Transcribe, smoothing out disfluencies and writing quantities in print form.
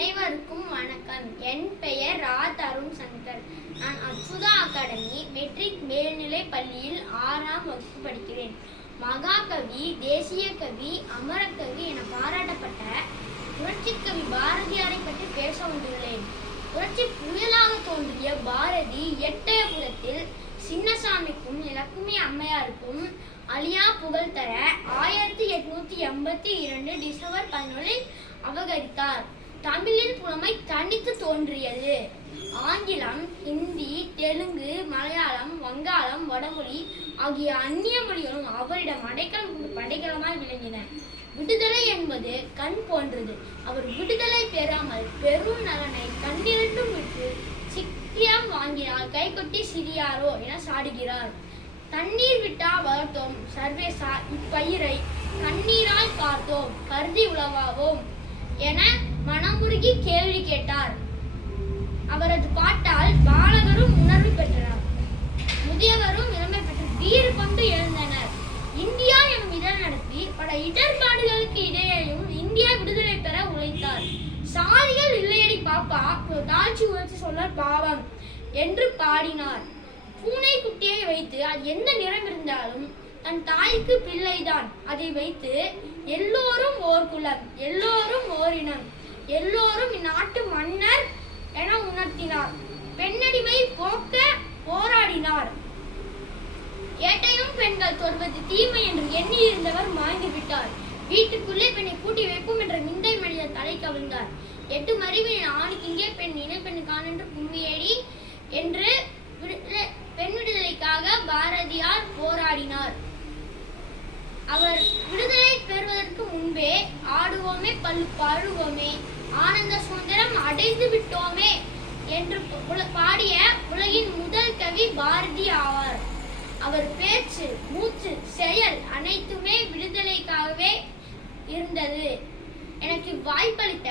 அனைவருக்கும் வணக்கம். என் பெயர் ரா. தருண் சங்கர். நான் அச்சுதா அகாடமி மெட்ரிக் மேல்நிலைப் பள்ளியில் 6ஆம் வகுப்பு படிக்கிறேன். மகாகவி, தேசிய கவி, அமரக்கவி என பாராட்டப்பட்ட புரட்சிக்கவி பாரதியாரை பற்றி பேச வந்துள்ளேன். புரட்சி புயலாக தோன்றிய பாரதி எட்டயபுரத்தில் சின்னசாமிக்கும் இலக்குமி அம்மையாருக்கும் அழியா புகழ் தர 1882 டிசம்பர் 11 அபகரித்தார். தமிழின் புலமை தனித்து தோன்றியது. ஆங்கிலம், ஹிந்தி, தெலுங்கு, மலையாளம், வங்காளம், வடமொழி ஆகிய அந்நிய மொழிகளும் அவரிடம் படைக்கலமாய் விளங்கின. விடுதலை என்பது கண் போன்றது. அவர் விடுதலை பெறாமல் பெரும் நலனை கண்ணிரண்டும் விட்டு சிக்கியம் வாங்கினால் கைகொட்டி சிரியாரோ என சாடுகிறார். தண்ணீர் விட்டா வளர்த்தோம் சர்வேசா இப்பயிரை, கண்ணீரால் காத்தோம் கருதி உழவாவோம் என மனமுருகி கேள்வி கேட்டார். அவரது பாட்டால் பாலகரும் உணர்வு பெற்றனர், முதியவரும் இளமை பெற்று வீறு கொண்டு எழுந்தனர். இந்தியா எனும் இதழ் நடத்தி பல இடர்பாடுகளுக்கு இடையேயும் இந்தியா விடுதலை பெற உழைத்தார். சாதிகள் இல்லையடி பாப்பா, தாழ்ச்சி உணர்ச்சி சொல்ல பாவம் என்று பாடினார். பூனை குட்டியை வைத்து அது எந்த நிறம் இருந்தாலும் தன் தாய்க்கு பிள்ளைதான், அதை வைத்து எல்லோரும் ஓர் குலம், எல்லோரும் ஓரினம், எல்லோரும் இந்நாட்டு மன்னர் என உணர்த்தினார். பெண்ணடிமை போக்க போராடினார். ஏட்டையும் பெண்கள் தொடுவது தீமை என்று எண்ணி இருந்தவர் மாய்ந்து விட்டார். வீட்டுக்குள்ளே பெண்ணை கூட்டி வைப்போம் என்ற நிந்தை மனிதர் தலை கவிழ்ந்தார். 8 மறிவின் ஆணுக்கு இங்கே பெண் இனப்பெண்ணுக்கான என்று கும்மியடி என்று பெண் விடுதலைக்காக பாரதியார் போராடினார். அவர் விடுதலை பெறுவதற்கு முன்பே ஆடுவோமே பல்லு பாடுவோமே, ஆனந்த சுதந்திரம் அடைந்து விட்டோமே என்று பாடிய உலகின் முதல் கவி பாரதி ஆவார். அவர் பேச்சு, மூச்சு, செயல் அனைத்துமே விடுதலைக்காகவே இருந்தது. எனக்கு வாய்ப்பளித்த